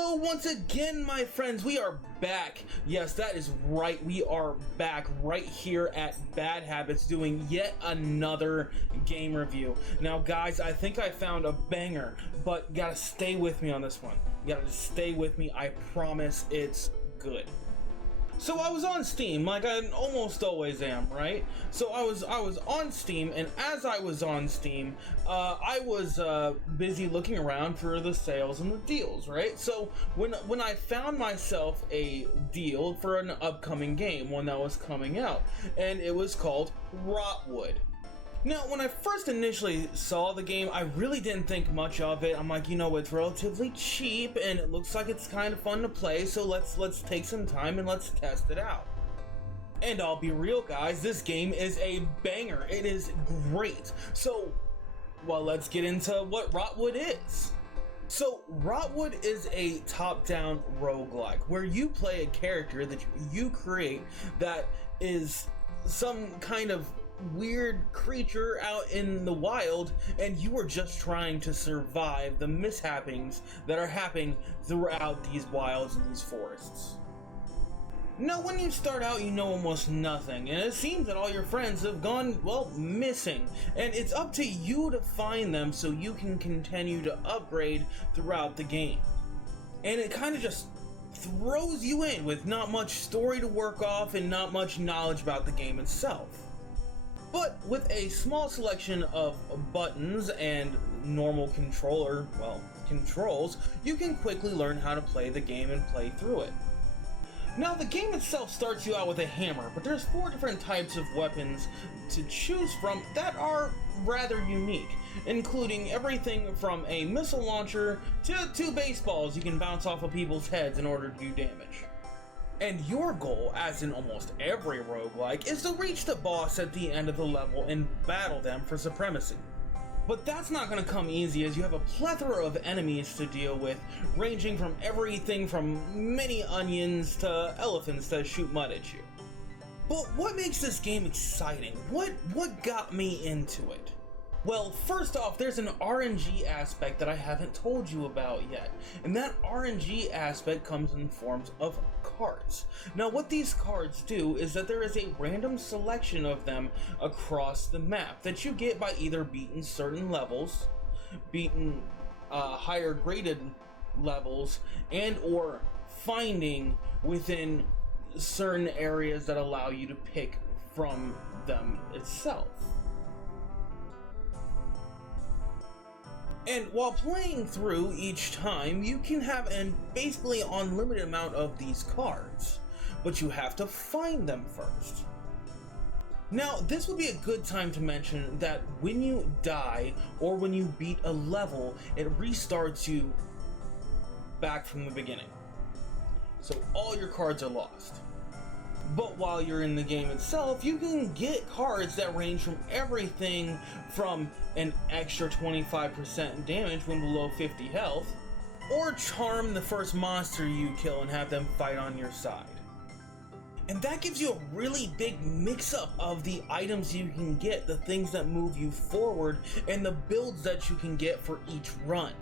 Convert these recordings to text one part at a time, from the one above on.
Hello once again, my friends. We are back. Yes, that is right. We are back right here at Bad Habits doing yet another game review. Now, guys, I think I found a banger, but you gotta stay with me on this one. You gotta just stay with me. I promise it's good. So I was on Steam, like I almost always am, right? So I was on Steam, and as I was on Steam, I was busy looking around for the sales and the deals, right? So when I found myself a deal for an upcoming game, one that was coming out, and it was called RotWood. Now, when I first initially saw the game, I really didn't think much of it. I'm like, you know, it's relatively cheap, and it looks like it's kind of fun to play, so let's take some time and let's test it out. And I'll be real, guys, this game is a banger. It is great. So, well, let's get into what RotWood is. So, RotWood is a top-down roguelike, where you play a character that you create that is some kind of weird creature out in the wild, and you are just trying to survive the mishappenings that are happening throughout these wilds and these forests. Now, when you start out, you know almost nothing, and it seems that all your friends have gone, well, missing, and it's up to you to find them so you can continue to upgrade throughout the game. And it kind of just throws you in with not much story to work off and not much knowledge about the game itself. But with a small selection of buttons and normal controls, you can quickly learn how to play the game and play through it. Now, the game itself starts you out with a hammer, but there's 4 different types of weapons to choose from that are rather unique, including everything from a missile launcher to 2 baseballs you can bounce off of people's heads in order to do damage. And your goal, as in almost every roguelike, is to reach the boss at the end of the level and battle them for supremacy. But that's not going to come easy, as you have a plethora of enemies to deal with, ranging from everything from mini onions to elephants that shoot mud at you. But what makes this game exciting? What got me into it? Well, first off, there's an RNG aspect that I haven't told you about yet, and that RNG aspect comes in forms of cards. Now, what these cards do is that there is a random selection of them across the map that you get by either beating certain levels, beating higher graded levels, and or finding within certain areas that allow you to pick from them itself. And while playing through each time, you can have an basically unlimited amount of these cards, but you have to find them first. Now, this would be a good time to mention that when you die, or when you beat a level, it restarts you back from the beginning. So all your cards are lost. But while you're in the game itself, you can get cards that range from everything from an extra 25% damage when below 50 health, or charm the first monster you kill and have them fight on your side. And that gives you a really big mix-up of the items you can get, the things that move you forward, and the builds that you can get for each run.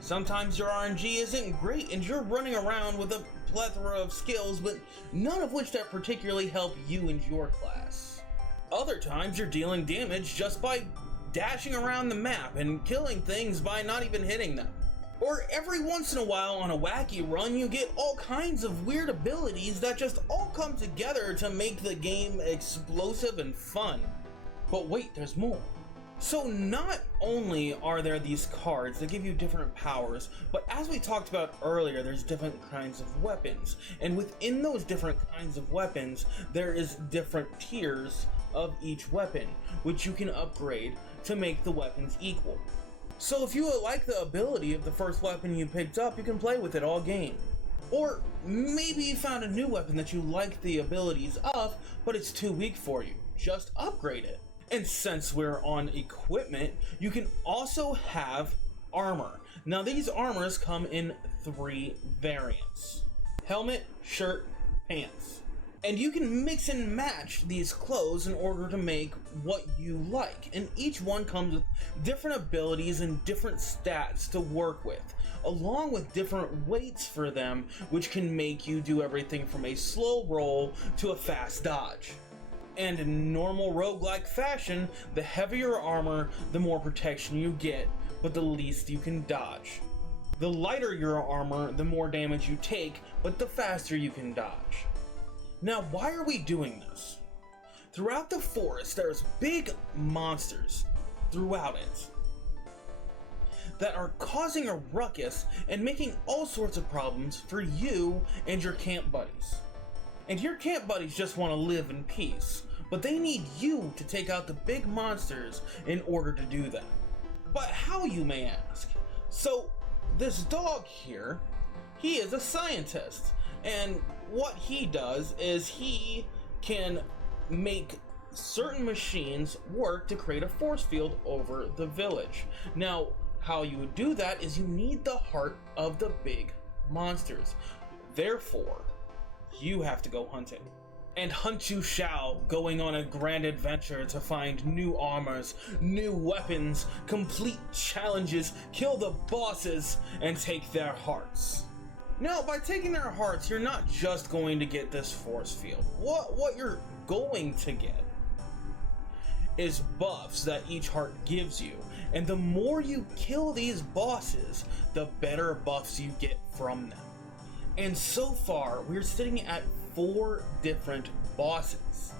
Sometimes your RNG isn't great and you're running around with a plethora of skills, but none of which that particularly help you and your class. Other times you're dealing damage just by dashing around the map and killing things by not even hitting them. Or every once in a while on a wacky run, you get all kinds of weird abilities that just all come together to make the game explosive and fun. But wait, there's more. So not only are there these cards that give you different powers, but as we talked about earlier, there's different kinds of weapons. And within those different kinds of weapons, there is different tiers of each weapon, which you can upgrade to make the weapons equal. So if you like the ability of the first weapon you picked up, you can play with it all game. Or maybe you found a new weapon that you like the abilities of, but it's too weak for you. Just upgrade it. And since we're on equipment, you can also have armor. Now, these armors come in 3 variants: helmet, shirt, pants. And you can mix and match these clothes in order to make what you like. And each one comes with different abilities and different stats to work with. along with different weights for them, which can make you do everything from a slow roll to a fast dodge. And in normal roguelike fashion, the heavier armor, the more protection you get, but the least you can dodge. The lighter your armor, the more damage you take, but the faster you can dodge. Now, why are we doing this? Throughout the forest, there's big monsters throughout it that are causing a ruckus and making all sorts of problems for you and your camp buddies. And your camp buddies just want to live in peace, but they need you to take out the big monsters in order to do that. But how, you may ask? So, this dog here, he is a scientist, and what he does is he can make certain machines work to create a force field over the village. Now, how you would do that is you need the heart of the big monsters. Therefore, you have to go hunting. And hunt you shall, going on a grand adventure to find new armors, new weapons, complete challenges, kill the bosses, and take their hearts. Now, by taking their hearts, you're not just going to get this force field. What you're going to get is buffs that each heart gives you. And the more you kill these bosses, the better buffs you get from them. And so far, we're sitting at 4 different bosses.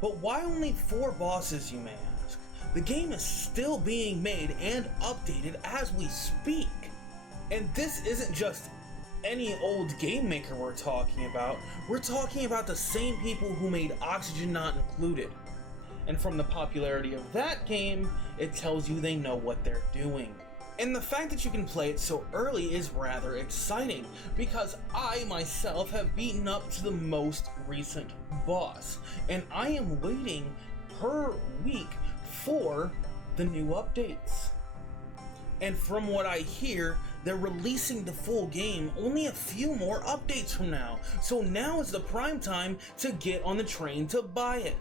But why only 4 bosses, you may ask? The game is still being made and updated as we speak. And this isn't just any old game maker we're talking about. We're talking about the same people who made Oxygen Not Included. And from the popularity of that game, it tells you they know what they're doing. And the fact that you can play it so early is rather exciting, because I myself have beaten up to the most recent boss, and I am waiting per week for the new updates. And from what I hear, they're releasing the full game only a few more updates from now, so now is the prime time to get on the train to buy it.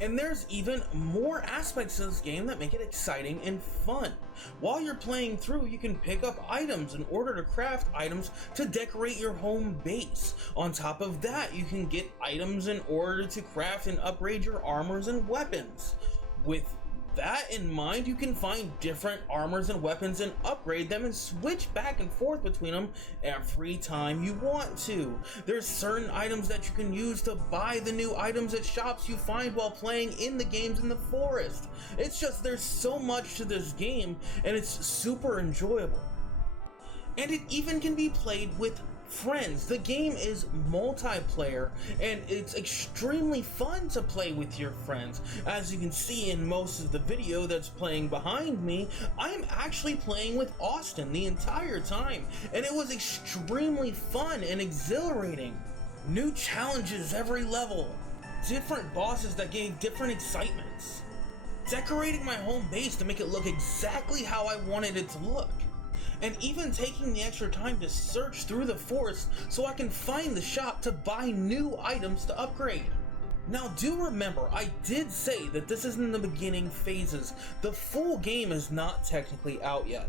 And there's even more aspects of this game that make it exciting and fun. While you're playing through, you can pick up items in order to craft items to decorate your home base. On top of that, you can get items in order to craft and upgrade your armors and weapons. With that in mind, you can find different armors and weapons and upgrade them and switch back and forth between them every time you want to. There's certain items that you can use to buy the new items at shops you find while playing in the games in the forest. It's just, there's so much to this game, and it's super enjoyable. And it even can be played with friends. The game is multiplayer, and it's extremely fun to play with your friends. As you can see in most of the video that's playing behind me, I'm actually playing with Austin the entire time, and it was extremely fun and exhilarating. New challenges every level, different bosses that gave different excitements, decorating my home base to make it look exactly how I wanted it to look, and even taking the extra time to search through the forest so I can find the shop to buy new items to upgrade. Now, do remember, I did say that this is in the beginning phases. The full game is not technically out yet.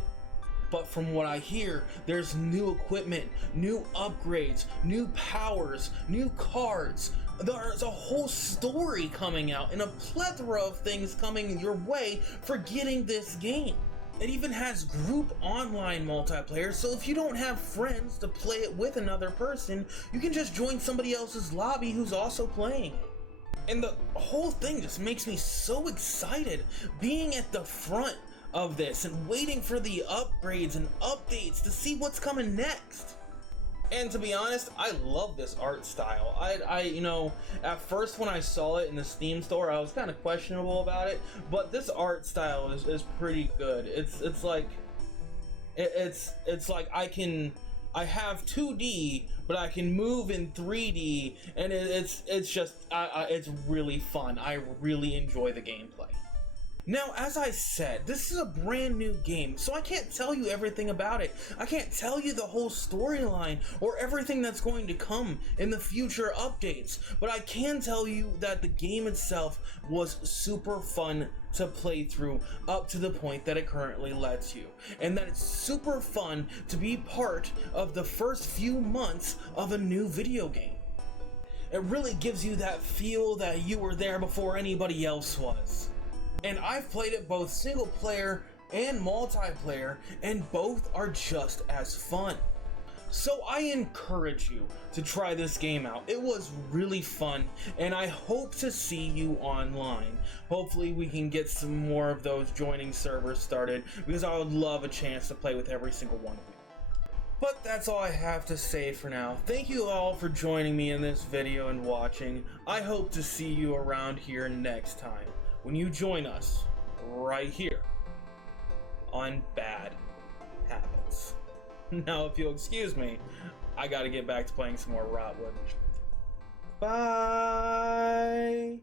But from what I hear, there's new equipment, new upgrades, new powers, new cards. There's a whole story coming out and a plethora of things coming your way for getting this game. It even has group online multiplayer, so if you don't have friends to play it with another person, you can just join somebody else's lobby who's also playing. And the whole thing just makes me so excited being at the front of this and waiting for the upgrades and updates to see what's coming next. And to be honest, I love this art style. You know, at first when I saw it in the Steam store, I was kind of questionable about it, but this art style is pretty good. It's like I have 2D, but I can move in 3D, and it's just it's really fun. I really enjoy the gameplay. Now, as I said, this is a brand new game, so I can't tell you everything about it. I can't tell you the whole storyline or everything that's going to come in the future updates, but I can tell you that the game itself was super fun to play through up to the point that it currently lets you, and that it's super fun to be part of the first few months of a new video game. It really gives you that feel that you were there before anybody else was. And I've played it both single player and multiplayer, and both are just as fun. So I encourage you to try this game out. It was really fun, and I hope to see you online. Hopefully we can get some more of those joining servers started, because I would love a chance to play with every single one of you. But that's all I have to say for now. Thank you all for joining me in this video and watching. I hope to see you around here next time, when you join us right here on Bad Habits. Now, if you'll excuse me, I gotta get back to playing some more RotWood. Bye!